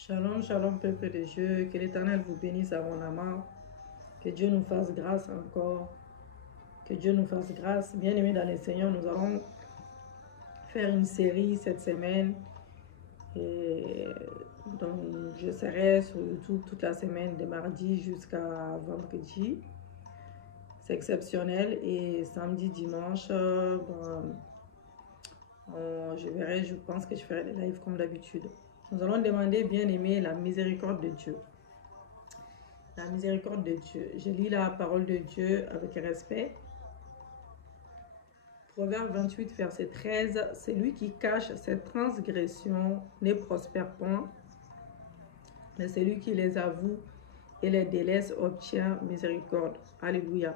Shalom, shalom, peuple de Dieu. Que l'Éternel vous bénisse abondamment. Que Dieu nous fasse grâce encore. Que Dieu nous fasse grâce. Bien-aimés dans le Seigneur, nous allons faire une série cette semaine. Et donc, je serai sur YouTube toute la semaine, de mardi jusqu'à vendredi. C'est exceptionnel. Et samedi, dimanche, je pense que je ferai des lives comme d'habitude. Nous allons demander, bien-aimé, la miséricorde de Dieu. La miséricorde de Dieu. Je lis la parole de Dieu avec respect. Proverbe 28, verset 13. Celui qui cache ses transgressions ne prospère point, mais celui qui les avoue et les délaisse obtient miséricorde. Alléluia.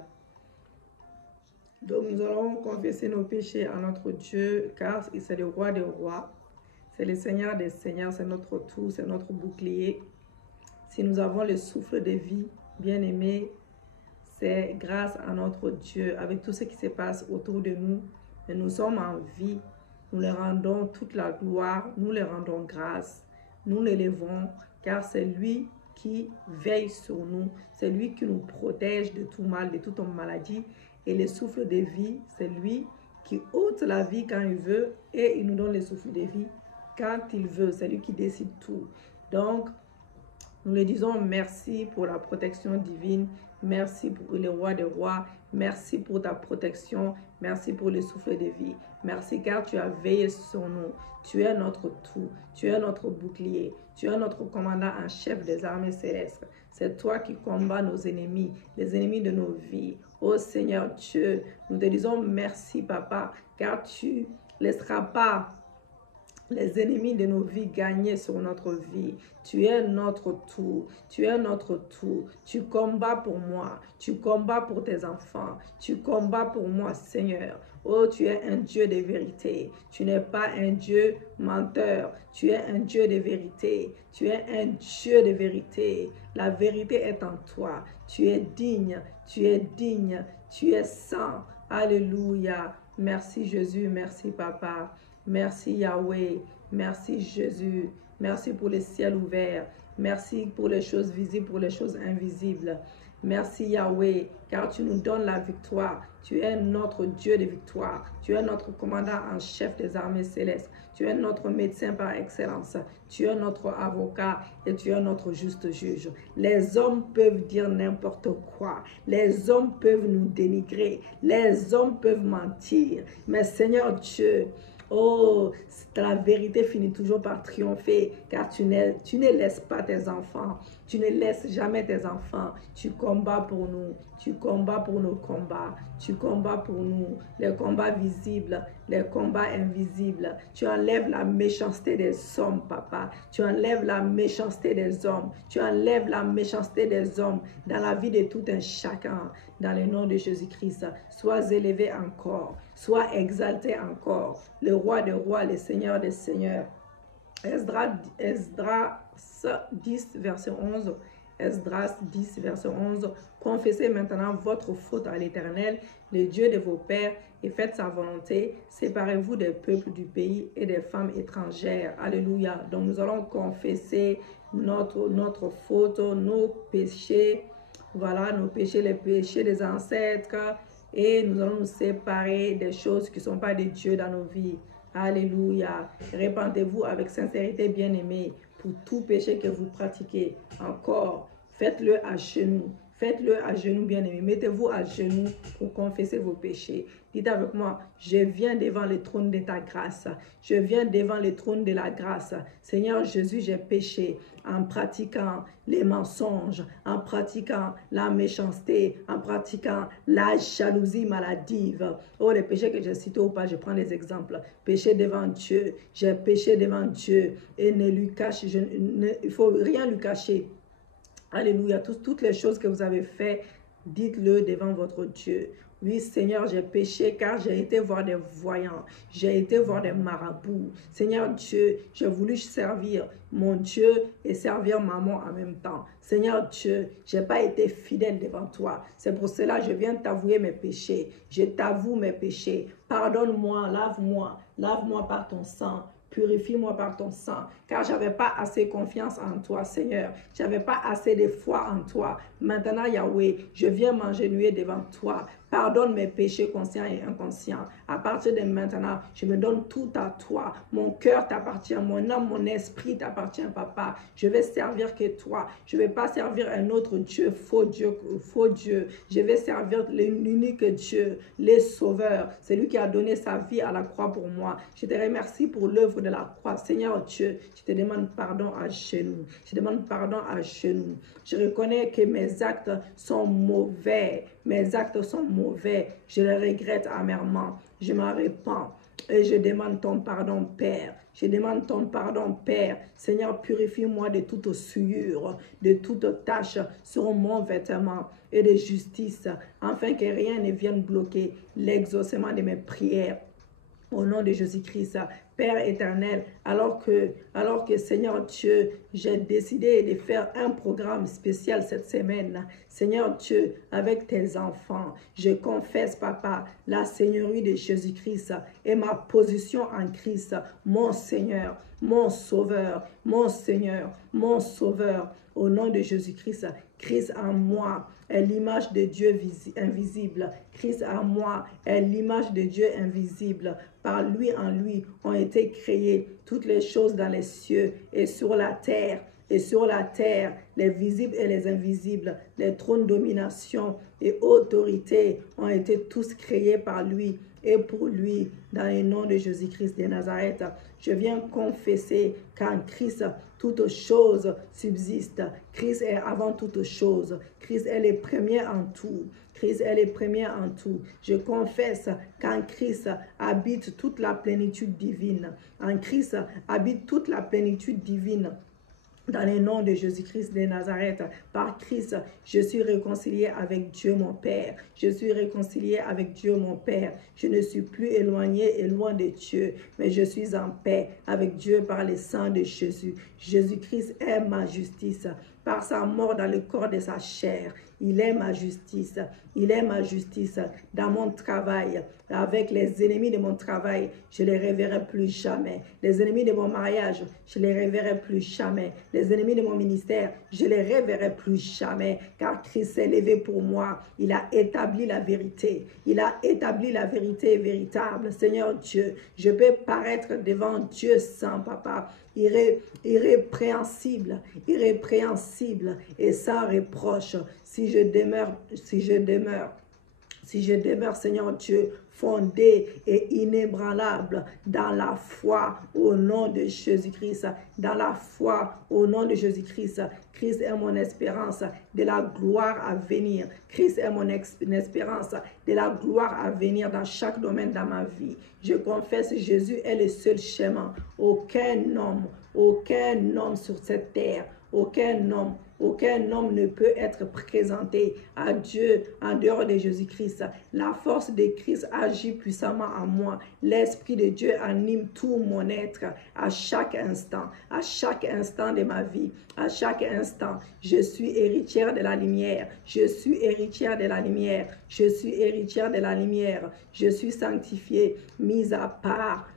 Donc nous allons confesser nos péchés à notre Dieu, car c'est le roi des rois. C'est le Seigneur des seigneurs, c'est notre tout, c'est notre bouclier. Si nous avons le souffle de vie, bien-aimé, c'est grâce à notre Dieu, avec tout ce qui se passe autour de nous. Et nous sommes en vie, nous les rendons toute la gloire, nous les rendons grâce. Nous l'élevons, car c'est lui qui veille sur nous. C'est lui qui nous protège de tout mal, de toute maladie. Et le souffle de vie, c'est lui qui ôte la vie quand il veut et il nous donne le souffle de vie quand il veut. C'est lui qui décide tout. Donc, nous lui disons merci pour la protection divine. Merci pour le roi des rois. Merci pour ta protection. Merci pour le souffle de vie. Merci car tu as veillé sur nous. Tu es notre tout. Tu es notre bouclier. Tu es notre commandant en chef des armées célestes. C'est toi qui combats nos ennemis, les ennemis de nos vies. Ô Seigneur Dieu, nous te disons merci, Papa, car tu ne laisseras pas les ennemis de nos vies gagner sur notre vie. Tu es notre tout. Tu es notre tout. Tu combats pour moi. Tu combats pour tes enfants. Tu combats pour moi, Seigneur. Oh, tu es un Dieu de vérité. Tu n'es pas un Dieu menteur. Tu es un Dieu de vérité. Tu es un Dieu de vérité. La vérité est en toi. Tu es digne. Tu es digne. Tu es saint. Alléluia. Merci Jésus. Merci Papa. Merci Yahweh, merci Jésus, merci pour les ciels ouverts, merci pour les choses visibles, pour les choses invisibles. Merci Yahweh, car tu nous donnes la victoire. Tu es notre Dieu de victoire. Tu es notre commandant en chef des armées célestes. Tu es notre médecin par excellence. Tu es notre avocat et tu es notre juste juge. Les hommes peuvent dire n'importe quoi. Les hommes peuvent nous dénigrer. Les hommes peuvent mentir. Mais Seigneur Dieu, oh, la vérité finit toujours par triompher, car tu ne laisses pas tes enfants. Tu ne laisses jamais tes enfants. Tu combats pour nous. Tu combats pour nos combats. Tu combats pour nous. Les combats visibles, les combats invisibles. Tu enlèves la méchanceté des hommes, Papa. Tu enlèves la méchanceté des hommes. Tu enlèves la méchanceté des hommes dans la vie de tout un chacun. Dans le nom de Jésus-Christ, sois élevé encore. Sois exalté encore. Le roi des rois, le Seigneur des seigneurs. Esdras 10, verset 11. Esdras 10, verset 11. Confessez maintenant votre faute à l'Éternel, le Dieu de vos pères, et faites sa volonté. Séparez-vous des peuples du pays et des femmes étrangères. Alléluia. Donc nous allons confesser notre faute, nos péchés. Voilà, nos péchés, les péchés des ancêtres. Et nous allons nous séparer des choses qui ne sont pas de Dieu dans nos vies. Alléluia. Répentez-vous avec sincérité, bien-aimés, pour tout péché que vous pratiquez. Encore, faites-le à genoux. Faites-le à genoux, bien-aimés. Mettez-vous à genoux pour confesser vos péchés. Dites avec moi, je viens devant le trône de ta grâce. Je viens devant le trône de la grâce. Seigneur Jésus, j'ai péché en pratiquant les mensonges, en pratiquant la méchanceté, en pratiquant la jalousie maladive. Oh, les péchés que j'ai cités ou pas, je prends des exemples. Péché devant Dieu, j'ai péché devant Dieu et ne lui cache, il ne faut rien lui cacher. Alléluia, toutes les choses que vous avez faites, dites-le devant votre Dieu. Oui, Seigneur, j'ai péché car j'ai été voir des voyants, j'ai été voir des marabouts. Seigneur Dieu, j'ai voulu servir mon Dieu et servir maman en même temps. Seigneur Dieu, je n'ai pas été fidèle devant toi. C'est pour cela que je viens t'avouer mes péchés. Je t'avoue mes péchés. Pardonne-moi, lave-moi par ton sang. Purifie-moi par ton sang, car je n'avais pas assez confiance en toi, Seigneur. Je n'avais pas assez de foi en toi. Maintenant, Yahweh, je viens m'agenouiller devant toi. Pardonne mes péchés conscients et inconscients. À partir de maintenant, je me donne tout à toi. Mon cœur t'appartient, mon âme, mon esprit t'appartient, Papa. Je vais servir que toi. Je ne vais pas servir un autre Dieu, faux Dieu, faux Dieu. Je vais servir l'unique Dieu, le Sauveur. C'est lui qui a donné sa vie à la croix pour moi. Je te remercie pour l'œuvre de la croix. Seigneur Dieu, je te demande pardon à genoux. Je demande pardon à genoux. Je reconnais que mes actes sont mauvais. Mes actes sont mauvais. Je les regrette amèrement. Je m'en répands. Et je demande ton pardon, Père. Je demande ton pardon, Père. Seigneur, purifie-moi de toute souillure, de toute tache sur mon vêtement et de justice, afin que rien ne vienne bloquer l'exaucement de mes prières. Au nom de Jésus-Christ, Père éternel, alors que Seigneur Dieu, j'ai décidé de faire un programme spécial cette semaine. Seigneur Dieu, avec tes enfants, je confesse, Papa, la Seigneurie de Jésus-Christ et ma position en Christ, mon Seigneur, mon Sauveur, mon Seigneur, mon Sauveur. Au nom de Jésus-Christ, Christ en moi est l'image de Dieu invisible. Christ en moi est l'image de Dieu invisible. Par lui, en lui, ont été créées toutes les choses dans les cieux et sur la terre. Et sur la terre, les visibles et les invisibles, les trônes, domination et autorité ont été tous créés par lui et pour lui, dans le nom de Jésus-Christ de Nazareth. Je viens confesser qu'en Christ, toutes choses subsistent. Christ est avant toutes choses. Christ est le premier en tout. Christ est le premier en tout. Je confesse qu'en Christ habite toute la plénitude divine. En Christ habite toute la plénitude divine. Dans le nom de Jésus-Christ de Nazareth, par Christ, je suis réconcilié avec Dieu mon Père. Je suis réconcilié avec Dieu mon Père. Je ne suis plus éloigné et loin de Dieu, mais je suis en paix avec Dieu par le sang de Jésus. Jésus-Christ est ma justice. Par sa mort dans le corps de sa chair, il est ma justice. Il est ma justice dans mon travail. Avec les ennemis de mon travail, je ne les reverrai plus jamais. Les ennemis de mon mariage, je ne les reverrai plus jamais. Les ennemis de mon ministère, je ne les reverrai plus jamais. Car Christ s'est levé pour moi. Il a établi la vérité. Il a établi la vérité véritable. Seigneur Dieu, je peux paraître devant Dieu sans, Papa, irrépréhensible et sans reproche si je demeure, Seigneur Dieu, fondé et inébranlable dans la foi au nom de Jésus-Christ. Dans la foi au nom de Jésus-Christ. Christ est mon espérance de la gloire à venir. Christ est mon espérance de la gloire à venir dans chaque domaine de ma vie. Je confesse, Jésus est le seul chemin. Aucun homme sur cette terre, aucun homme ne peut être présenté à Dieu en dehors de Jésus-Christ. La force de Christ agit puissamment en moi. L'Esprit de Dieu anime tout mon être à chaque instant de ma vie, à chaque instant. Je suis héritière de la lumière. Je suis héritière de la lumière. Je suis héritière de la lumière. Je suis sanctifiée, mise à part.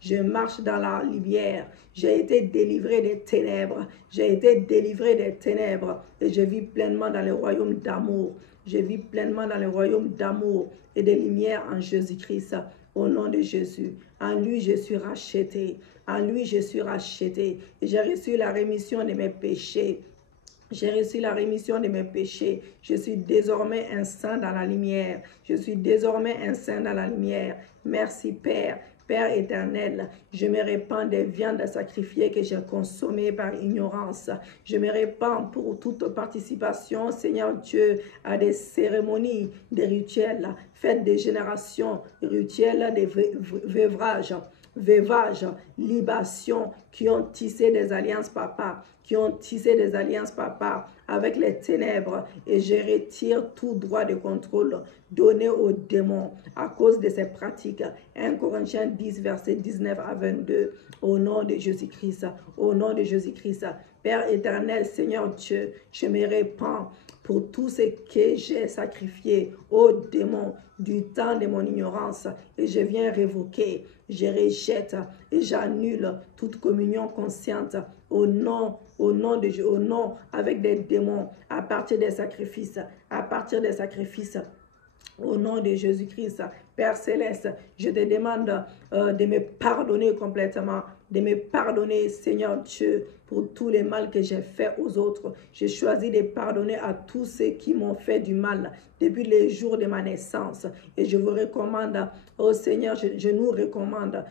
Je marche dans la lumière. J'ai été délivré des ténèbres. J'ai été délivré des ténèbres. Et je vis pleinement dans le royaume d'amour. Je vis pleinement dans le royaume d'amour et de lumière en Jésus-Christ. Au nom de Jésus. En lui, je suis racheté. En lui, je suis racheté. Et j'ai reçu la rémission de mes péchés. J'ai reçu la rémission de mes péchés. Je suis désormais un saint dans la lumière. Je suis désormais un saint dans la lumière. Merci, Père. Père éternel, je me répands des viandes sacrifiées que j'ai consommées par ignorance. Je me répands pour toute participation, Seigneur Dieu, à des cérémonies, des rituels, fêtes des générations, rituels des veuvage libations, qui ont tissé des alliances, papa, qui ont tissé des alliances, papa, avec les ténèbres. Et je retire tout droit de contrôle donné aux démons à cause de ces pratiques. 1 Corinthiens 10, verset 19 à 22. Au nom de Jésus-Christ, au nom de Jésus-Christ. Père éternel, Seigneur Dieu, je me répands pour tout ce que j'ai sacrifié aux démons du temps de mon ignorance, et je viens révoquer, je rejette et j'annule toute communion consciente au nom avec des démons, à partir des sacrifices, au nom de Jésus-Christ. Père Céleste, je te demande de me pardonner complètement, de me pardonner, Seigneur Dieu, pour tous les mal que j'ai fait aux autres. J'ai choisi de pardonner à tous ceux qui m'ont fait du mal depuis les jours de ma naissance. Et je vous recommande, oh Seigneur, je nous recommande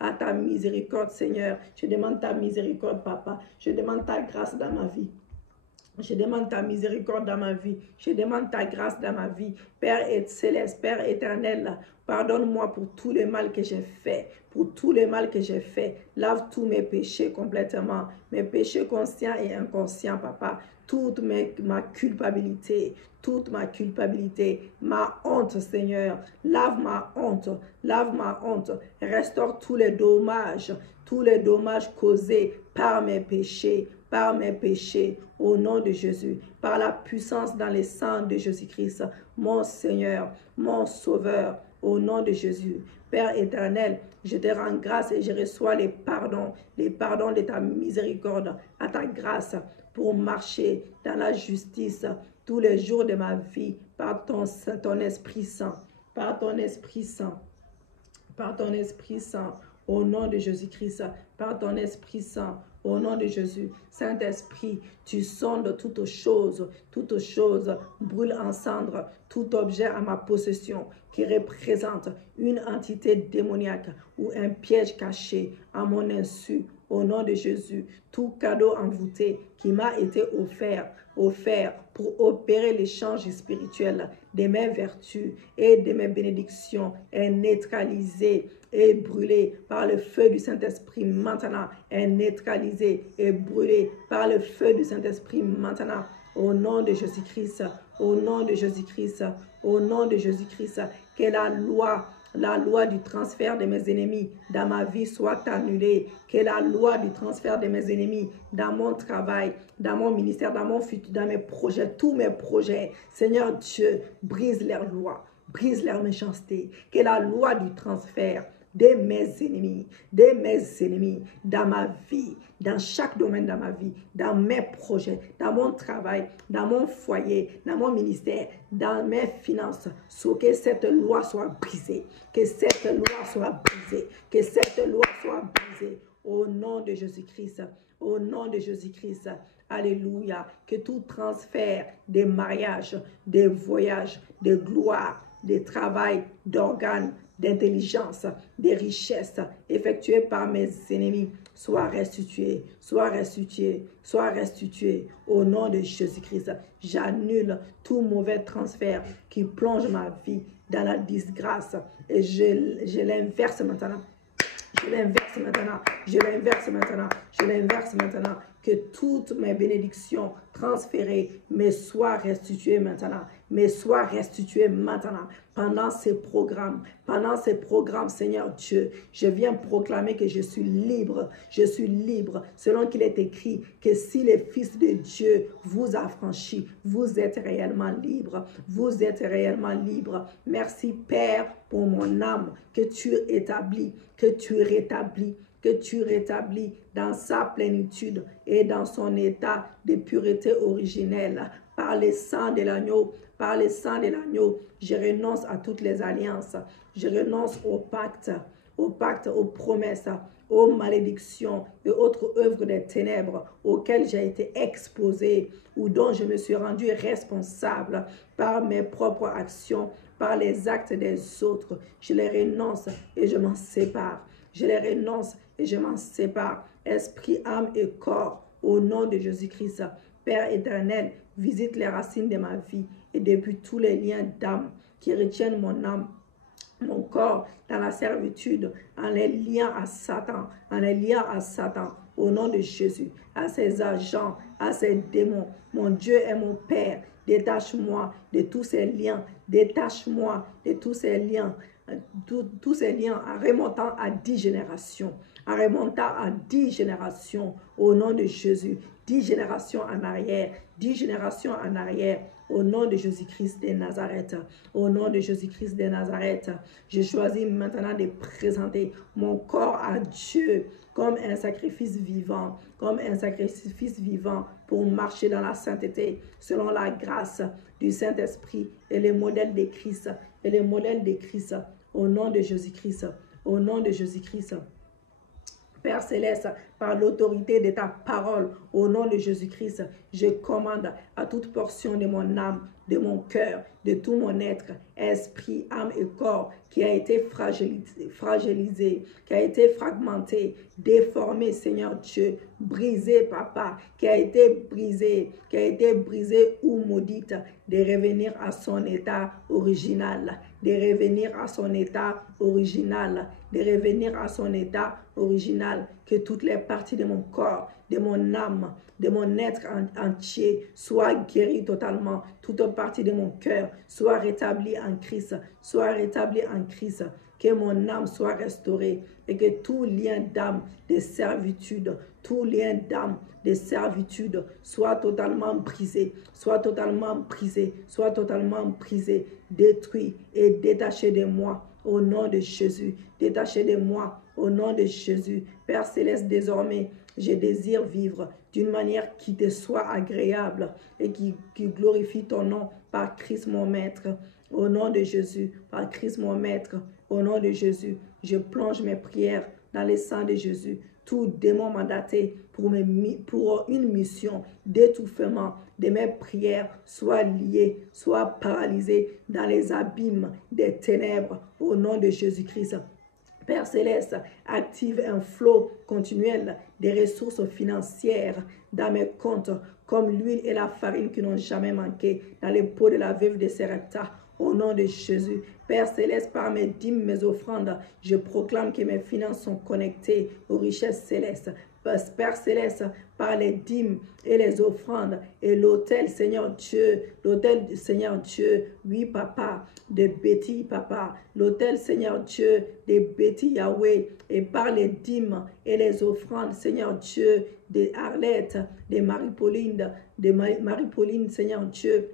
à ta miséricorde, Seigneur. Je demande ta miséricorde, Papa. Je demande ta grâce dans ma vie. Je demande ta miséricorde dans ma vie. Je demande ta grâce dans ma vie. Père céleste, Père éternel, pardonne-moi pour tout le mal que j'ai fait. Pour tout le mal que j'ai fait. Lave tous mes péchés complètement. Mes péchés conscients et inconscients, papa. Toute ma culpabilité. Toute ma culpabilité. Ma honte, Seigneur. Lave ma honte. Lave ma honte. Restaure tous les dommages causés par mes péchés. Par mes péchés, au nom de Jésus, par la puissance dans le sang de Jésus-Christ, mon Seigneur, mon Sauveur, au nom de Jésus. Père éternel, je te rends grâce et je reçois les pardons de ta miséricorde, à ta grâce, pour marcher dans la justice tous les jours de ma vie, par ton Esprit Saint, par ton Esprit Saint, par ton Esprit Saint, au nom de Jésus-Christ, par ton Esprit Saint, au nom de Jésus. Saint-Esprit, tu sondes toutes choses brûle en cendres tout objet à ma possession qui représente une entité démoniaque ou un piège caché à mon insu. Au nom de Jésus, tout cadeau envoûté qui m'a été offert pour opérer l'échange spirituel de mes vertus et de mes bénédictions est neutralisé et brûlé par le feu du Saint-Esprit maintenant, est neutralisé et brûlé par le feu du Saint-Esprit maintenant, au nom de Jésus-Christ, au nom de Jésus-Christ, au nom de Jésus-Christ, que la loi du transfert de mes ennemis dans ma vie soit annulée, que la loi du transfert de mes ennemis dans mon travail, dans mon ministère, dans mon futur, dans mes projets, tous mes projets, Seigneur Dieu, brise leur loi, brise leur méchanceté, que la loi du transfert de mes ennemis dans ma vie, dans chaque domaine de ma vie, dans mes projets, dans mon travail, dans mon foyer, dans mon ministère, dans mes finances, que cette loi soit brisée, que cette loi soit brisée, que cette loi soit brisée, au nom de Jésus-Christ, au nom de Jésus-Christ. Alléluia, que tout transfert des mariages, des voyages, de gloire, de travail, d'organes, d'intelligence, des richesses effectuées par mes ennemis soit restitué, soit restitué, soit restitué au nom de Jésus-Christ. J'annule tout mauvais transfert qui plonge ma vie dans la disgrâce et je l'inverse maintenant. Je l'inverse maintenant, je l'inverse maintenant, je l'inverse maintenant. Que toutes mes bénédictions transférées me soient restituées maintenant, me soient restituées maintenant. Pendant ces programmes, Seigneur Dieu, je viens proclamer que je suis libre, selon qu'il est écrit que si le Fils de Dieu vous a franchi, vous êtes réellement libre, vous êtes réellement libre. Merci Père pour mon âme que tu établis, que tu rétablis dans sa plénitude et dans son état de pureté originelle. Par le sang de l'agneau, je renonce à toutes les alliances. Je renonce au pacte, aux promesses, aux malédictions et autres œuvres des ténèbres auxquelles j'ai été exposé ou dont je me suis rendu responsable par mes propres actions, par les actes des autres. Je les renonce et je m'en sépare. Je les renonce et je m'en sépare. Esprit, âme et corps, au nom de Jésus-Christ. Père éternel, visite les racines de ma vie et depuis tous les liens d'âme qui retiennent mon âme mon corps dans la servitude, en les liant à Satan, en les liant à Satan, au nom de Jésus, à ses agents, à ses démons. Mon Dieu est mon Père, détache-moi de tous ces liens, détache-moi de tous ces liens, tous ces liens en remontant à 10 générations, en remontant à 10 générations, au nom de Jésus, 10 générations en arrière, 10 générations en arrière, au nom de Jésus-Christ de Nazareth, au nom de Jésus-Christ de Nazareth, je choisis maintenant de présenter mon corps à Dieu comme un sacrifice vivant, pour marcher dans la sainteté, selon la grâce du Saint-Esprit et les modèles de Christ, au nom de Jésus-Christ, au nom de Jésus-Christ. Père Céleste, par l'autorité de ta parole, au nom de Jésus-Christ, je commande à toute portion de mon âme, de mon cœur, de tout mon être, esprit, âme et corps, qui a été fragilisé, qui a été fragmenté, déformé, Seigneur Dieu, brisé, Papa, qui a été brisé ou maudite, de revenir à son état original, de revenir à son état original, de revenir à son état original, que toutes les parties de mon corps, de mon âme, de mon être entier soient guéries totalement, toute partie de mon cœur soit rétablie en Christ, que mon âme soit restaurée et que tout lien d'âme de servitude, soit totalement brisé, détruit et détaché de moi au nom de Jésus, au nom de Jésus. Père Céleste, désormais, je désire vivre d'une manière qui te soit agréable et qui glorifie ton nom par Christ mon Maître. Au nom de Jésus, par Christ mon Maître, au nom de Jésus, je plonge mes prières dans le sang de Jésus. Tout démon mandaté pour une mission d'étouffement de mes prières soit lié, soit paralysé dans les abîmes des ténèbres au nom de Jésus-Christ. Père Céleste, active un flot continuel des ressources financières dans mes comptes, comme l'huile et la farine qui n'ont jamais manqué dans les pots de la veuve de Sarepta. Au nom de Jésus, Père Céleste, par mes dîmes, mes offrandes, je proclame que mes finances sont connectées aux richesses célestes. Père Céleste, par les dîmes et les offrandes et l'autel, Seigneur Dieu, oui, Papa, de Betty, Papa, l'autel, Seigneur Dieu, de Betty, Yahweh, et par les dîmes et les offrandes, Seigneur Dieu, de Arlette, de Marie-Pauline, Seigneur Dieu,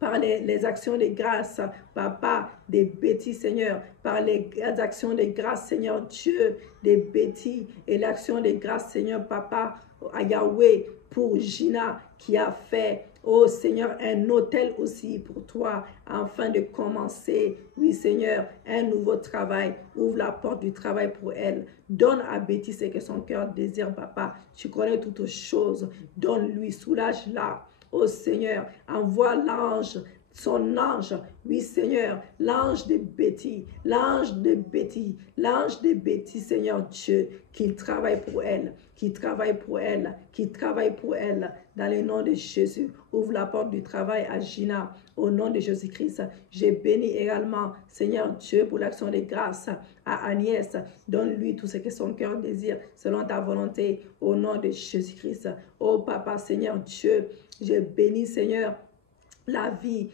par les actions de grâce, Papa, de Betty, Seigneur, par les actions de grâce, Seigneur Dieu, de Betty, et l'action de grâce, Seigneur, Papa, à Yahweh, pour Gina, qui a fait, oh Seigneur, un hôtel aussi pour toi, afin de commencer, oui Seigneur, un nouveau travail. Ouvre la porte du travail pour elle. Donne à Betty ce que son cœur désire, Papa. Tu connais toutes choses. Donne-lui, soulage-la. Oh Seigneur, envoie l'ange, son ange, oui Seigneur, l'ange de Betty, Seigneur Dieu, qu'il travaille pour elle, dans le nom de Jésus. Ouvre la porte du travail à Gina, au nom de Jésus-Christ. Je bénis également, Seigneur Dieu, pour l'action de grâce à Agnès. Donne-lui tout ce que son cœur désire, selon ta volonté, au nom de Jésus-Christ. Oh Papa, Seigneur Dieu, je bénis, Seigneur, la vie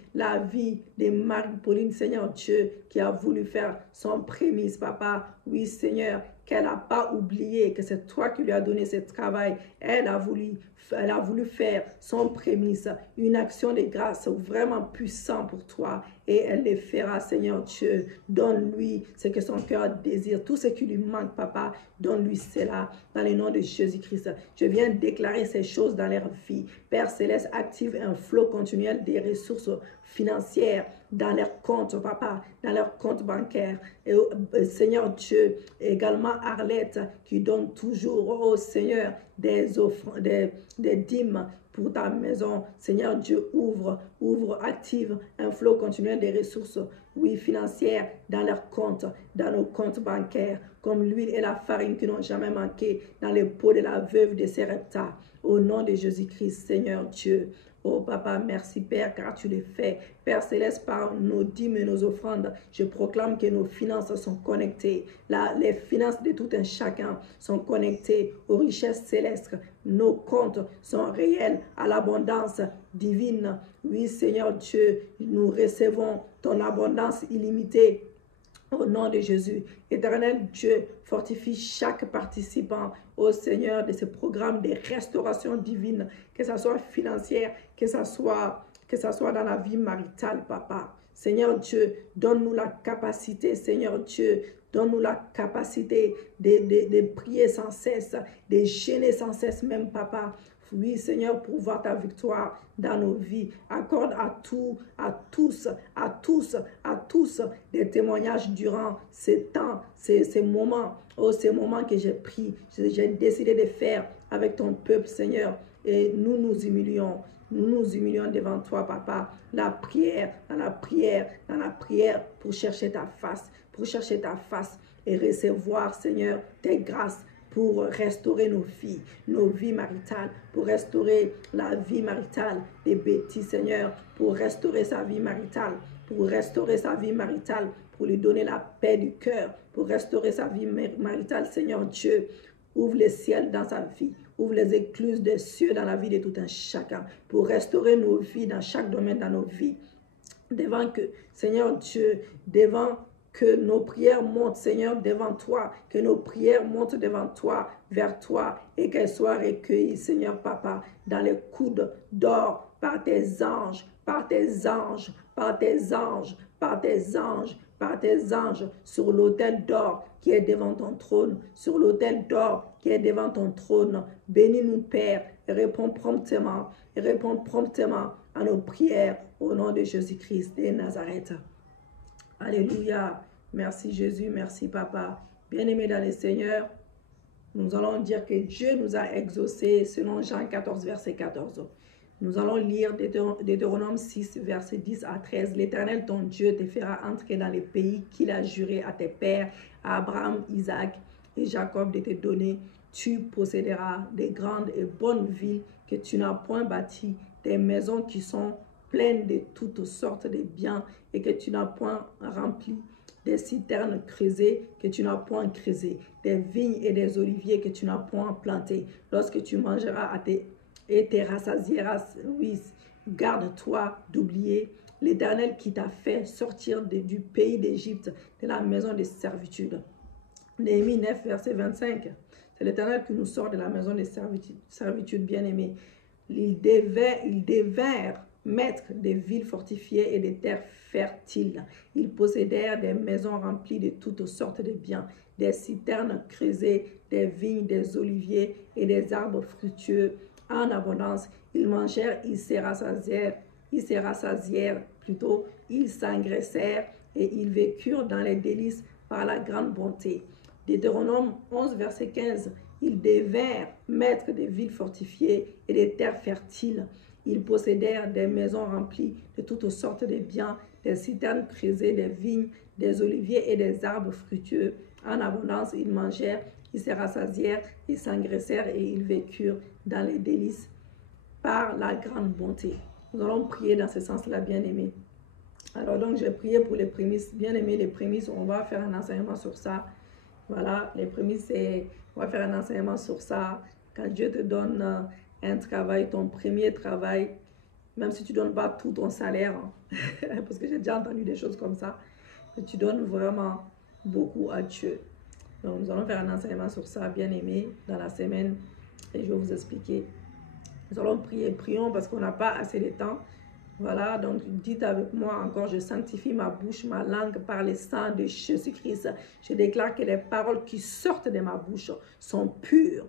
de Marie-Pauline, Seigneur Dieu, qui a voulu faire son prémisse, Papa. Oui, Seigneur, qu'elle n'a pas oublié que c'est toi qui lui as donné ce travail. Elle a voulu faire son prémisse, une action de grâce vraiment puissante pour toi. Et elle le fera, Seigneur Dieu. Donne-lui ce que son cœur désire, tout ce qui lui manque, Papa. Donne-lui cela dans le nom de Jésus-Christ. Je viens déclarer ces choses dans leur vie. Père Céleste, active un flot continuel des ressources financières dans leurs comptes, Papa, dans leurs comptes bancaires. Et Seigneur Dieu, également Arlette qui donne toujours, oh Seigneur, des offres, des dîmes pour ta maison. Seigneur Dieu, ouvre, active un flot continuel des ressources, oui, financières dans leurs comptes, dans nos comptes bancaires. comme l'huile et la farine qui n'ont jamais manqué dans les pots de la veuve de Sarepta. Au nom de Jésus-Christ, Seigneur Dieu. Oh Papa, merci Père, car tu le fais. Père Céleste, par nos dîmes et nos offrandes, je proclame que nos finances sont connectées. Les finances de tout un chacun sont connectées aux richesses célestes. Nos comptes sont réels à l'abondance divine. Oui, Seigneur Dieu, nous recevons ton abondance illimitée. Au nom de Jésus, éternel Dieu, fortifie chaque participant, au Seigneur, de ce programme de restauration divine, que ce soit financière, que ce soit dans la vie maritale, Papa. Seigneur Dieu, donne-nous la capacité, Seigneur Dieu, donne-nous la capacité de prier sans cesse, de gêner sans cesse même, Papa. Oui, Seigneur, pour voir ta victoire dans nos vies. Accorde à tous des témoignages durant ces temps, ces moments. Oh, ces moments que j'ai pris, j'ai décidé de faire avec ton peuple, Seigneur. Et nous nous humilions devant toi, Papa. Dans la prière pour chercher ta face, et recevoir, Seigneur, tes grâces, pour restaurer nos vies maritales, pour restaurer la vie maritale des Betty, Seigneur, pour restaurer sa vie maritale, pour lui donner la paix du cœur, pour restaurer sa vie maritale, Seigneur Dieu. Ouvre les ciels dans sa vie, ouvre les écluses des cieux dans la vie de tout un chacun, pour restaurer nos vies dans chaque domaine dans nos vies. Seigneur Dieu, que nos prières montent, Seigneur, devant toi, que nos prières montent devant toi, vers toi, et qu'elles soient recueillies, Seigneur Papa, dans les coudes d'or, par tes anges, sur l'autel d'or qui est devant ton trône, Bénis-nous, Père, et réponds promptement à nos prières, au nom de Jésus-Christ de Nazareth. Alléluia. Merci Jésus, merci Papa. Bien-aimés dans le Seigneur, nous allons dire que Dieu nous a exaucés selon Jean 14, verset 14. Nous allons lire Deutéronome 6, verset 10 à 13. L'Éternel, ton Dieu, te fera entrer dans les pays qu'il a juré à tes pères, à Abraham, Isaac et Jacob de te donner. Tu posséderas des grandes et bonnes villes que tu n'as point bâties, des maisons qui sont pleines de toutes sortes de biens et que tu n'as point rempli, des citernes creusées que tu n'as point creusées, des vignes et des oliviers que tu n'as point plantés. Lorsque tu mangeras et te rassasieras, oui, garde-toi d'oublier l'Éternel qui t'a fait sortir du pays d'Égypte, de la maison de servitude. Néhémie 9, verset 25. C'est l'Éternel qui nous sort de la maison de servitude, bien-aimés. Ils devinrent maîtres des villes fortifiées et des terres fertiles. Ils possédèrent des maisons remplies de toutes sortes de biens, des citernes creusées, des vignes, des oliviers et des arbres fructueux en abondance. Ils mangèrent, ils se rassasièrent, ils s'engraissèrent et ils vécurent dans les délices par la grande bonté. Deutéronome 11, verset 15. Ils devinrent maîtres des villes fortifiées et des terres fertiles. Ils possédèrent des maisons remplies de toutes sortes de biens, des citernes creusées, des vignes, des oliviers et des arbres fructueux. En abondance, ils mangèrent, ils se rassasièrent, ils s'engraissèrent et ils vécurent dans les délices par la grande bonté. Nous allons prier dans ce sens-là, bien-aimés. Alors donc, j'ai prié pour les prémices. Bien-aimés, les prémices, on va faire un enseignement sur ça. Voilà, les prémices, on va faire un enseignement sur ça. Quand Dieu te donne un travail, ton premier travail, même si tu ne donnes pas tout ton salaire, parce que j'ai déjà entendu des choses comme ça, que tu donnes vraiment beaucoup à Dieu. Donc, nous allons faire un enseignement sur ça, bien aimé, dans la semaine, et je vais vous expliquer. Nous allons prier, prions parce qu'on n'a pas assez de temps. Voilà, donc dites avec moi encore, je sanctifie ma bouche, ma langue par le sang de Jésus-Christ. Je déclare que les paroles qui sortent de ma bouche sont pures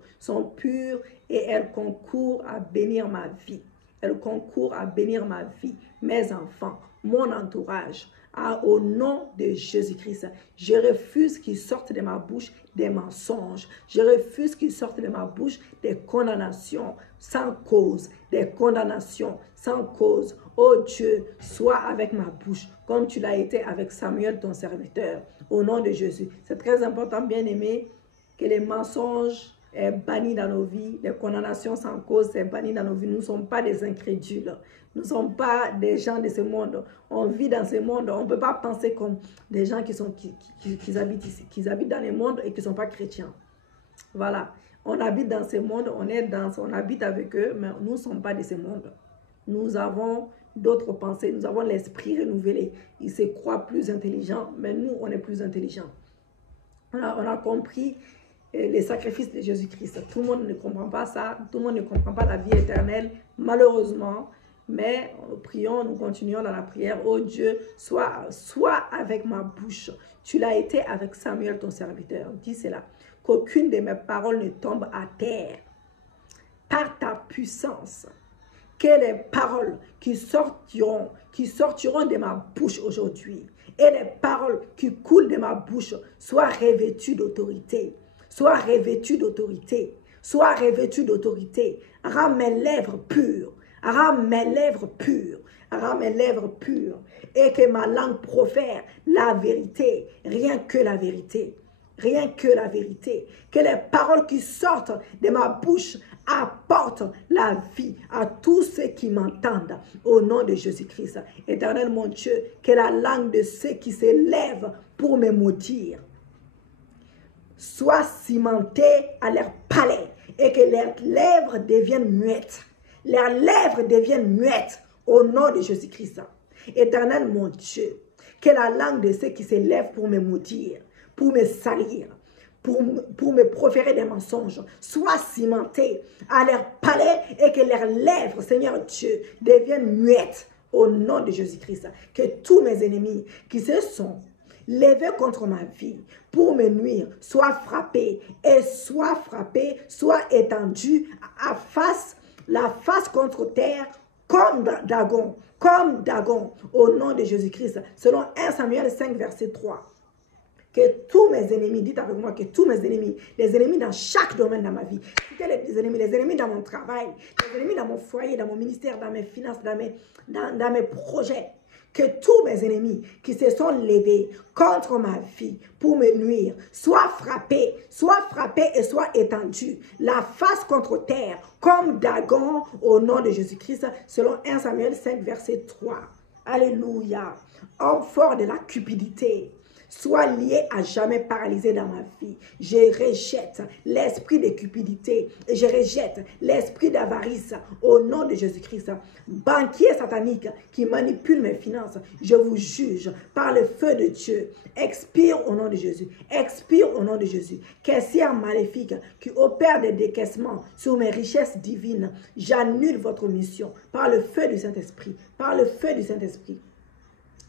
et elles concourent à bénir ma vie. Elles concourent à bénir ma vie, mes enfants, mon entourage. Au nom de Jésus-Christ, je refuse qu'il sorte de ma bouche des mensonges. Je refuse qu'il sorte de ma bouche des condamnations sans cause, des condamnations sans cause. Oh Dieu, sois avec ma bouche comme tu l'as été avec Samuel, ton serviteur. Au nom de Jésus. C'est très important, bien aimé, que les mensonges est banni dans nos vies, les condamnations sans cause c'est banni dans nos vies. Nous ne sommes pas des incrédules, nous ne sommes pas des gens de ce monde. On vit dans ce monde, on ne peut pas penser comme des gens qui habitent ici, qui habitent dans le monde et qui ne sont pas chrétiens. Voilà, on habite dans ce monde, on habite avec eux, mais nous ne sommes pas de ce monde. Nous avons d'autres pensées, nous avons l'esprit renouvelé. Ils se croient plus intelligents, mais nous, on est plus intelligents. On a compris les sacrifices de Jésus-Christ. Tout le monde ne comprend pas ça. Tout le monde ne comprend pas la vie éternelle, malheureusement. Mais nous prions, nous continuons dans la prière. Oh Dieu, sois avec ma bouche. Tu l'as été avec Samuel, ton serviteur. Dis cela. Qu'aucune de mes paroles ne tombe à terre. Par ta puissance, que les paroles qui sortiront de ma bouche aujourd'hui et les paroles qui coulent de ma bouche soient revêtues d'autorité. Sois revêtu d'autorité. Sois revêtu d'autorité. Rends mes lèvres pures. Rends mes lèvres pures. Rends mes lèvres pures. Et que ma langue profère la vérité. Rien que la vérité. Rien que la vérité. Que les paroles qui sortent de ma bouche apportent la vie à tous ceux qui m'entendent. Au nom de Jésus-Christ. Éternel mon Dieu, que la langue de ceux qui se lèvent pour me maudire soit cimentée à leur palais et que leurs lèvres deviennent muettes. Leurs lèvres deviennent muettes au nom de Jésus-Christ. Éternel mon Dieu, que la langue de ceux qui se lèvent pour me maudire, pour me salir, pour me proférer des mensonges, soit cimentée à leur palais et que leurs lèvres, Seigneur Dieu, deviennent muettes au nom de Jésus-Christ. Que tous mes ennemis qui se sont levés contre ma vie pour me nuire, soit frappé, soit étendu la face contre terre, comme Dagon, au nom de Jésus-Christ, selon 1 Samuel 5, verset 3. Que tous mes ennemis, dites avec moi, que tous mes ennemis, les ennemis dans chaque domaine de ma vie, les ennemis dans mon travail, les ennemis dans mon foyer, dans mon ministère, dans mes finances, dans mes projets, que tous mes ennemis qui se sont levés contre ma vie pour me nuire soient frappés et soient étendus, la face contre terre, comme Dagon, au nom de Jésus-Christ, selon 1 Samuel 5, verset 3. Alléluia. Homme fort de la cupidité, soit lié à jamais paralysé dans ma vie. Je rejette l'esprit de cupidité. Je rejette l'esprit d'avarice au nom de Jésus-Christ. Banquier satanique qui manipule mes finances, je vous juge par le feu de Dieu. Expire au nom de Jésus. Expire au nom de Jésus. Caissière maléfique qui opère des décaissements sur mes richesses divines, j'annule votre mission par le feu du Saint-Esprit. Par le feu du Saint-Esprit.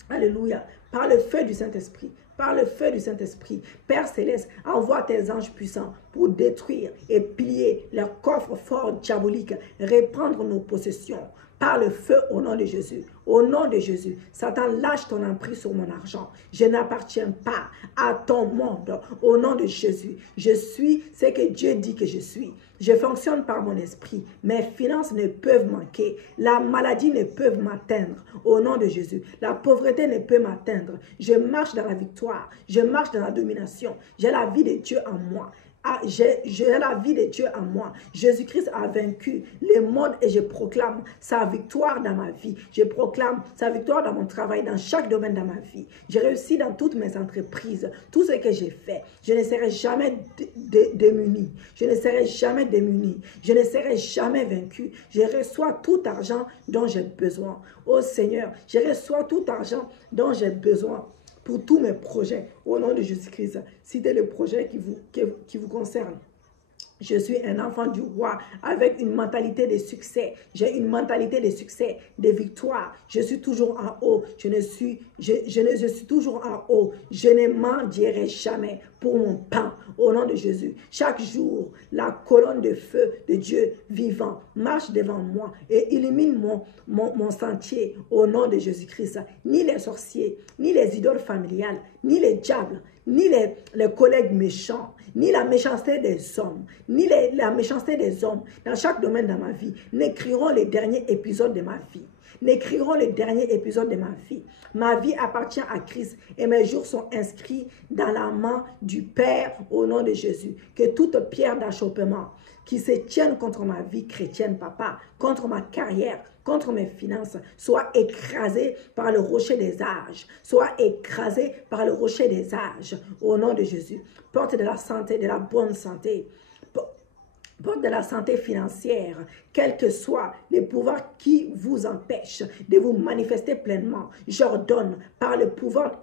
Alléluia. Par le feu du Saint-Esprit. Par le feu du Saint-Esprit. Père Céleste, envoie tes anges puissants pour détruire et piller leurs coffres forts diaboliques, reprendre nos possessions. Par le feu au nom de Jésus. Au nom de Jésus, Satan, lâche ton emprise sur mon argent. Je n'appartiens pas à ton monde. Au nom de Jésus, je suis ce que Dieu dit que je suis. Je fonctionne par mon esprit. Mes finances ne peuvent manquer. La maladie ne peut m'atteindre. Au nom de Jésus, la pauvreté ne peut m'atteindre. Je marche dans la victoire. Je marche dans la domination. J'ai la vie de Dieu en moi. J'ai la vie de Dieu en moi. Jésus-Christ a vaincu le monde et je proclame sa victoire dans ma vie. Je proclame sa victoire dans mon travail, dans chaque domaine de ma vie. J'ai réussi dans toutes mes entreprises, tout ce que j'ai fait. Je ne serai jamais démuni. Je ne serai jamais démuni. Je ne serai jamais vaincu. Je reçois tout argent dont j'ai besoin. Oh Seigneur, je reçois tout argent dont j'ai besoin pour tous mes projets, au nom de Jésus-Christ. Citez le projet qui vous concerne. Je suis un enfant du roi avec une mentalité de succès. J'ai une mentalité de succès, de victoire. Je suis toujours en haut. Je suis toujours en haut. Je ne mendierai jamais pour mon pain. Au nom de Jésus. Chaque jour, la colonne de feu de Dieu vivant marche devant moi et illumine mon sentier au nom de Jésus-Christ. Ni les sorciers, ni les idoles familiales, ni les diables, ni les collègues méchants, ni la méchanceté des hommes, la méchanceté des hommes dans chaque domaine de ma vie n'écriront les derniers épisodes de ma vie. n'écriront le dernier épisode de ma vie. Ma vie appartient à Christ et mes jours sont inscrits dans la main du Père au nom de Jésus. Que toute pierre d'achoppement qui se tienne contre ma vie chrétienne, papa, contre ma carrière, contre mes finances, soit écrasée par le rocher des âges, soit écrasée par le rocher des âges, au nom de Jésus. Porte de la santé, de la bonne santé, porte de la santé financière, quels que soient les pouvoirs qui vous empêchent de vous manifester pleinement. J'ordonne par le pouvoir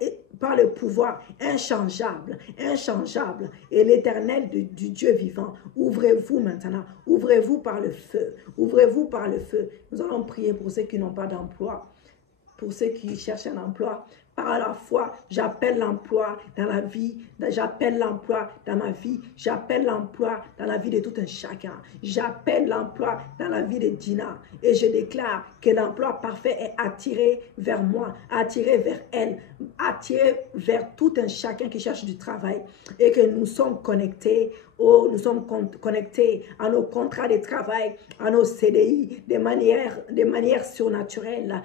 inchangeable et l'éternel du Dieu vivant. Ouvrez-vous maintenant, ouvrez-vous par le feu, ouvrez-vous par le feu. Nous allons prier pour ceux qui n'ont pas d'emploi, pour ceux qui cherchent un emploi. Par la foi, j'appelle l'emploi dans la vie, j'appelle l'emploi dans ma vie, j'appelle l'emploi dans la vie de tout un chacun. J'appelle l'emploi dans la vie de Dina et je déclare que l'emploi parfait est attiré vers moi, attiré vers elle, attiré vers tout un chacun qui cherche du travail et que nous sommes connectés. Oh, nous sommes connectés à nos contrats de travail, à nos CDI, de manière surnaturelle,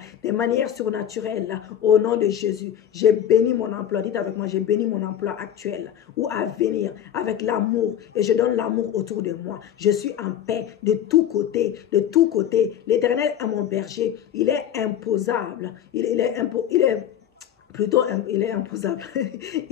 au nom de Jésus. J'ai béni mon emploi, dites avec moi, j'ai béni mon emploi actuel ou à venir avec l'amour et je donne l'amour autour de moi. Je suis en paix de tous côtés, de tous côtés. L'Éternel est mon berger, il est imposable, il est imposable. Il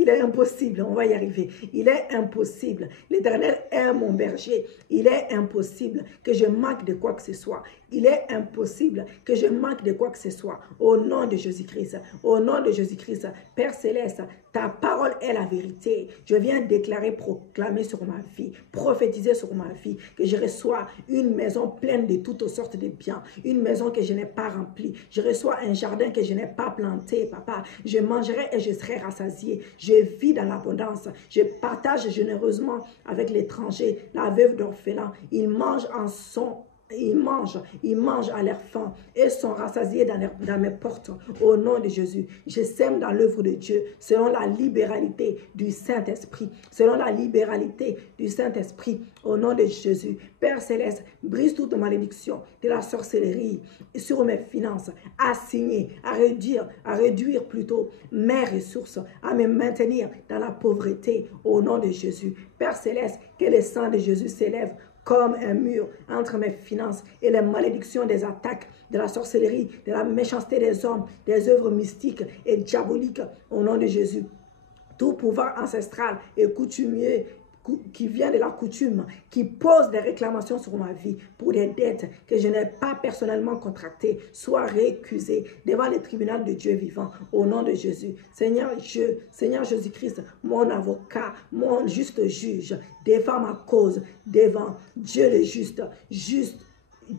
est impossible. On va y arriver. Il est impossible. L'Éternel est mon berger. Il est impossible que je manque de quoi que ce soit. Il est impossible que je manque de quoi que ce soit. Au nom de Jésus-Christ. Au nom de Jésus-Christ. Père Céleste, ta parole est la vérité. Je viens déclarer, proclamer sur ma vie, prophétiser sur ma vie, que je reçois une maison pleine de toutes sortes de biens. Une maison que je n'ai pas remplie. Je reçois un jardin que je n'ai pas planté, papa. Je mangerai et je serai rassasié. Je vis dans l'abondance. Je partage généreusement avec l'étranger, la veuve d'orphelin. Ils mangent à leur faim et sont rassasiés dans mes portes au nom de Jésus. Je sème dans l'œuvre de Dieu selon la libéralité du Saint-Esprit. Selon la libéralité du Saint-Esprit au nom de Jésus. Père Céleste, brise toute malédiction de la sorcellerie sur mes finances, assigner, à réduire plutôt mes ressources, à me maintenir dans la pauvreté au nom de Jésus. Père Céleste, que le sang de Jésus s'élève comme un mur entre mes finances et les malédictions des attaques, de la sorcellerie, de la méchanceté des hommes, des œuvres mystiques et diaboliques au nom de Jésus. Tout pouvoir ancestral et coutumier qui vient de la coutume, qui pose des réclamations sur ma vie pour des dettes que je n'ai pas personnellement contractées, soit récusé devant le tribunal de Dieu vivant au nom de Jésus. Seigneur Jésus-Christ, mon avocat, mon juste juge, défends ma cause devant Dieu le juste,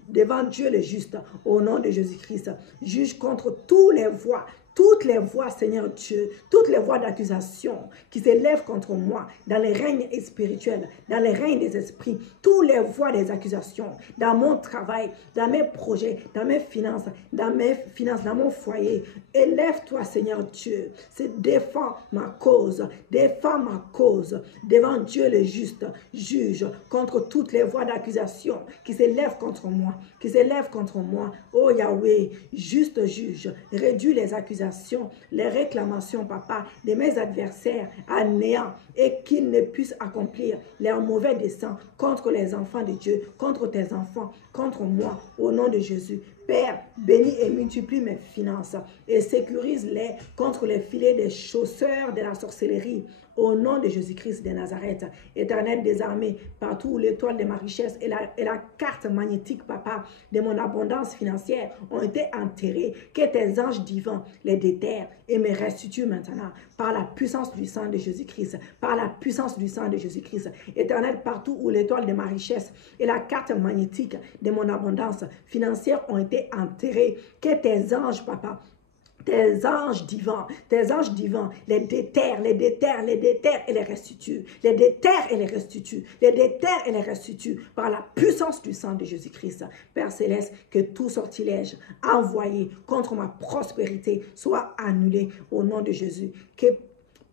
devant Dieu le juste, au nom de Jésus-Christ. Juge contre toutes les voix, Seigneur Dieu, toutes les voix d'accusation qui s'élèvent contre moi dans les règnes spirituels, dans les règnes des esprits, toutes les voix des accusations, dans mon travail, dans mes projets, dans mes finances, dans mon foyer. Élève-toi, Seigneur Dieu, défends ma cause devant Dieu le juste, juge contre toutes les voix d'accusation qui s'élèvent contre moi, oh Yahweh, juste juge, réduis les accusations, les réclamations, papa, de mes adversaires à néant et qu'ils ne puissent accomplir leurs mauvais desseins contre les enfants de Dieu, contre tes enfants, contre moi, au nom de Jésus. Père, bénis et multiplie mes finances et sécurise-les contre les filets des chausseurs de la sorcellerie. Au nom de Jésus-Christ de Nazareth, Éternel des armées, partout où l'étoile de ma richesse et la carte magnétique, papa, de mon abondance financière ont été enterrées, que tes anges divins les déterrent et me restituent maintenant par la puissance du sang de Jésus-Christ, par la puissance du sang de Jésus-Christ. Éternel, partout où l'étoile de ma richesse et la carte magnétique de mon abondance financière ont été enterrés, que tes anges, papa, tes anges divins, les déterrent et les restituent, les déterrent et les restituent par la puissance du sang de Jésus-Christ. Père Céleste, que tout sortilège envoyé contre ma prospérité soit annulé au nom de Jésus. Que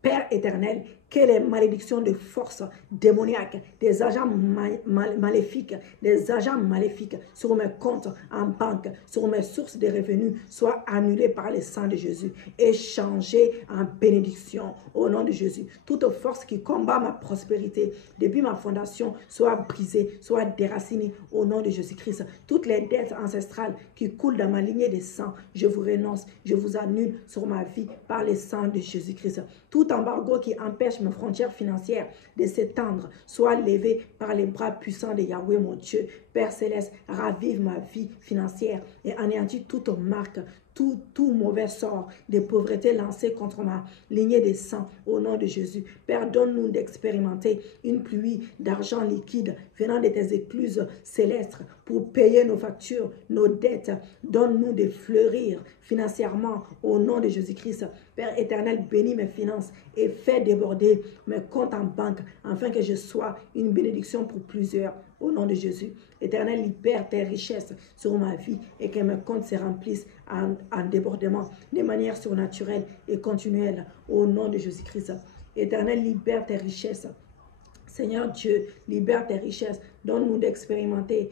Père éternel, que les malédictions de force démoniaques, des agents maléfiques, des agents maléfiques sur mes comptes en banque, sur mes sources de revenus, soient annulées par le sang de Jésus et changées en bénédiction au nom de Jésus. Toute force qui combat ma prospérité depuis ma fondation soit brisée, soit déracinée au nom de Jésus-Christ. Toutes les dettes ancestrales qui coulent dans ma lignée de sang, je vous renonce, je vous annule sur ma vie par le sang de Jésus-Christ. Tout embargo qui empêche mes frontières financières de s'étendre soit levé par les bras puissants de Yahweh mon Dieu. Père Céleste, ravive ma vie financière et anéantis toute marque, tout mauvais sort de pauvreté lancé contre ma lignée de sang au nom de Jésus. Père, donne-nous d'expérimenter une pluie d'argent liquide venant de tes écluses célestes pour payer nos factures, nos dettes. Donne-nous de fleurir financièrement au nom de Jésus-Christ. Père éternel, bénis mes finances et fais déborder mes comptes en banque afin que je sois une bénédiction pour plusieurs. Au nom de Jésus, Éternel, libère tes richesses sur ma vie et que mes comptes se remplissent en débordement de manière surnaturelle et continuelle. Au nom de Jésus-Christ, Éternel, libère tes richesses. Seigneur Dieu, libère tes richesses. Donne-nous d'expérimenter.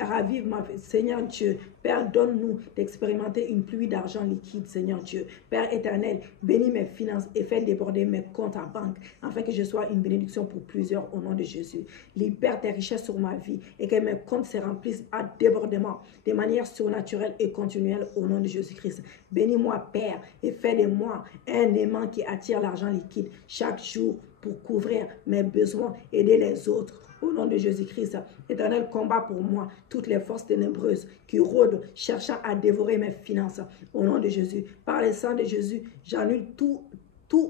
Ravive ma vie. Seigneur Dieu, Père, donne-nous d'expérimenter une pluie d'argent liquide, Seigneur Dieu. Père éternel, bénis mes finances et fais déborder mes comptes à banque, afin que je sois une bénédiction pour plusieurs au nom de Jésus. Libère tes richesses sur ma vie et que mes comptes se remplissent à débordement, de manière surnaturelle et continuelle au nom de Jésus-Christ. Bénis-moi, Père, et fais de moi un aimant qui attire l'argent liquide chaque jour pour couvrir mes besoins, aider les autres. Au nom de Jésus-Christ, Éternel, combat pour moi toutes les forces ténébreuses qui rôdent, cherchant à dévorer mes finances. Au nom de Jésus, par le sang de Jésus, j'annule tout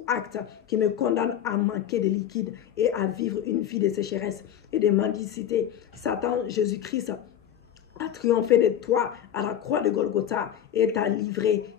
acte qui me condamne à manquer de liquide et à vivre une vie de sécheresse et de mendicité. Satan, Jésus-Christ, a triomphé de toi à la croix de Golgotha et t'a livré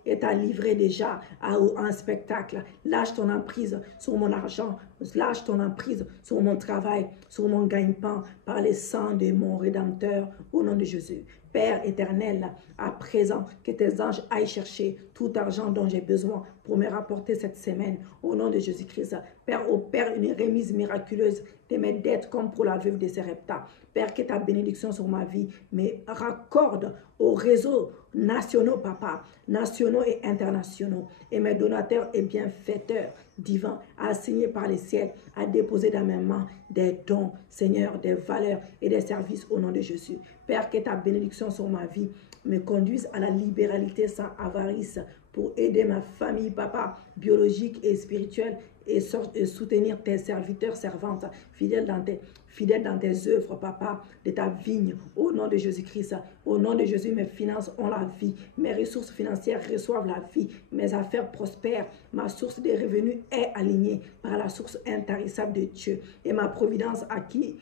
déjà à un spectacle. Lâche ton emprise sur mon argent, lâche ton emprise sur mon travail, sur mon gagne-pain par le sang de mon Rédempteur au nom de Jésus. Père éternel, à présent, que tes anges aillent chercher tout argent dont j'ai besoin pour me rapporter cette semaine au nom de Jésus-Christ. Père, opère une remise miraculeuse de mes dettes comme pour la veuve de Sarepta. Père, que ta bénédiction sur ma vie me raccorde aux réseaux nationaux, papa, nationaux et internationaux, et mes donateurs et bienfaiteurs divins, assignés par les ciels, à déposer dans mes mains des dons, Seigneur, des valeurs et des services au nom de Jésus. Père, que ta bénédiction sur ma vie me conduise à la libéralité sans avarice pour aider ma famille, papa, biologique et spirituelle, et soutenir tes serviteurs, servantes, fidèles dans tes œuvres, papa, de ta vigne, au nom de Jésus-Christ. Au nom de Jésus, mes finances ont la vie, mes ressources financières reçoivent la vie, mes affaires prospèrent, ma source de revenus est alignée par la source intarissable de Dieu, et ma providence à qui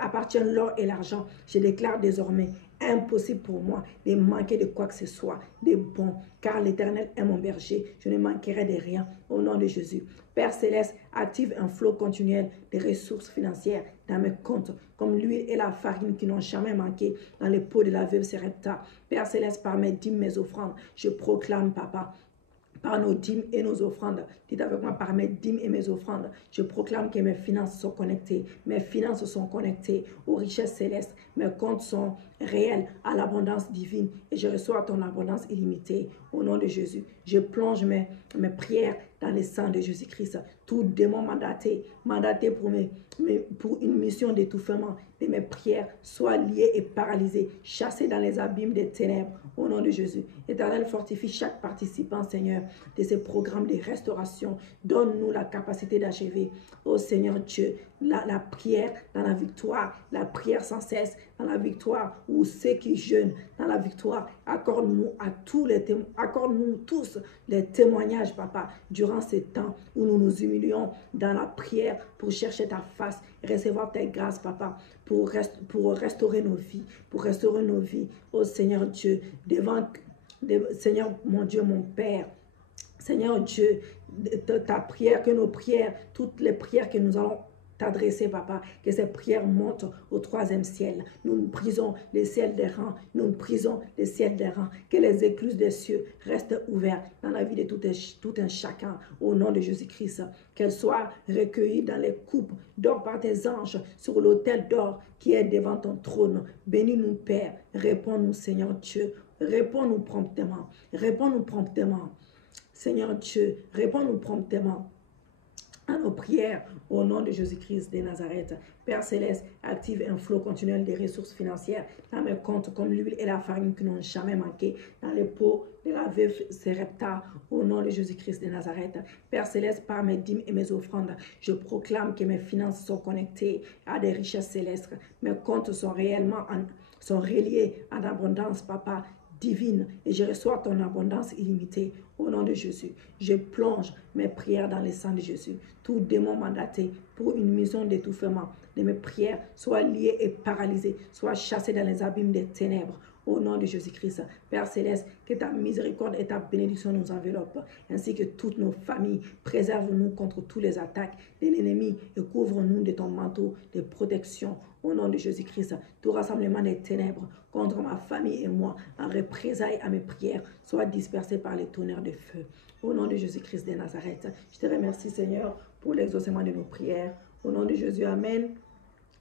appartient l'or et l'argent. Je déclare désormais impossible pour moi de manquer de quoi que ce soit, de bon, car l'Éternel est mon berger, je ne manquerai de rien au nom de Jésus. Père Céleste, active un flot continuel de ressources financières dans mes comptes, comme l'huile et la farine qui n'ont jamais manqué dans les pots de la veuve Sarepta. Père Céleste, par mes dîmes, mes offrandes, je proclame, papa, par nos dîmes et nos offrandes. Dites avec moi, par mes dîmes et mes offrandes, je proclame que mes finances sont connectées. Mes finances sont connectées aux richesses célestes. Mes comptes sont réels à l'abondance divine et je reçois ton abondance illimitée. Au nom de Jésus, je plonge mes prières dans le sang de Jésus-Christ. Tout démon mandaté pour une mission d'étouffement de mes prières soit lié et paralysé, chassé dans les abîmes des ténèbres. Au nom de Jésus, Éternel, fortifie chaque participant, Seigneur, de ces programmes de restauration. Donne-nous la capacité d'achever, ô Seigneur Dieu, la prière dans la victoire, la prière sans cesse dans la victoire, ou ceux qui jeûnent dans la victoire. Accorde-nous tous les témoignages, papa, durant ces temps où nous nous humilions dans la prière pour chercher ta face, recevoir tes grâces, papa, pour restaurer nos vies, ô Seigneur Dieu, Seigneur mon Dieu, mon Père, Seigneur Dieu, ta prière, que nos prières, toutes les prières que nous allons t'adresser, papa, que ces prières montent au 3e ciel. Nous brisons les ciels des rangs, nous brisons les ciels des rangs, que les écluses des cieux restent ouvertes dans la vie de tout un chacun, au nom de Jésus-Christ. Qu'elles soient recueillies dans les coupes d'or par tes anges, sur l'autel d'or qui est devant ton trône. Bénis-nous, Père, réponds-nous, Seigneur Dieu, réponds-nous promptement, réponds-nous promptement. Seigneur Dieu, réponds-nous promptement à nos prières au nom de Jésus-Christ de Nazareth. Père Céleste, active un flot continuel des ressources financières dans mes comptes comme l'huile et la farine qui n'ont jamais manqué dans les pots de la veuve Sarepta au nom de Jésus-Christ de Nazareth. Père Céleste, par mes dîmes et mes offrandes, je proclame que mes finances sont connectées à des richesses célestes. Mes comptes sont reliés à l'abondance, Papa, divine, et je reçois ton abondance illimitée au nom de Jésus. Je plonge mes prières dans le sang de Jésus. Tout démon mandaté pour une mission d'étouffement de mes prières soit lié et paralysé, soit chassé dans les abîmes des ténèbres au nom de Jésus-Christ. Père Céleste, que ta miséricorde et ta bénédiction nous enveloppent, ainsi que toutes nos familles. Préserve-nous contre toutes les attaques de l'ennemi et couvre-nous de ton manteau de protection au nom de Jésus-Christ. Tout rassemblement des ténèbres contre ma famille et moi, en représailles à mes prières, soit dispersé par les tonnerres de feu. Au nom de Jésus-Christ de Nazareth, je te remercie, Seigneur, pour l'exaucement de nos prières. Au nom de Jésus, Amen.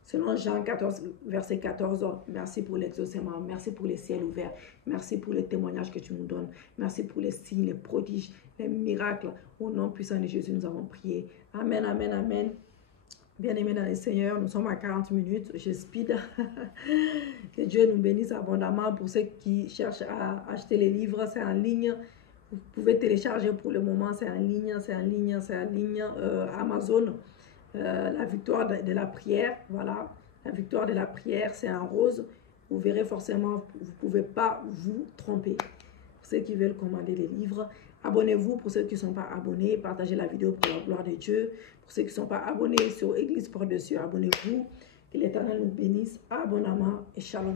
Selon Jean 14, verset 14, merci pour l'exaucement, merci pour les ciels ouverts, merci pour les témoignages que tu nous donnes, merci pour les signes, les prodiges, les miracles. Au nom puissant de Jésus, nous avons prié. Amen, amen, amen. Bien-aimés dans le Seigneur, nous sommes à 40 minutes, je speed. Que Dieu nous bénisse abondamment. Pour ceux qui cherchent à acheter les livres, c'est en ligne. Vous pouvez télécharger pour le moment, c'est en ligne, Amazon. La victoire de la prière, voilà, la victoire de la prière, c'est en rose. Vous verrez forcément, vous ne pouvez pas vous tromper. Pour ceux qui veulent commander les livres, abonnez-vous. Pour ceux qui ne sont pas abonnés, partagez la vidéo pour la gloire de Dieu. Pour ceux qui ne sont pas abonnés sur Église Porte de Cieux, abonnez-vous. Que l'Éternel nous bénisse abondamment et shalom.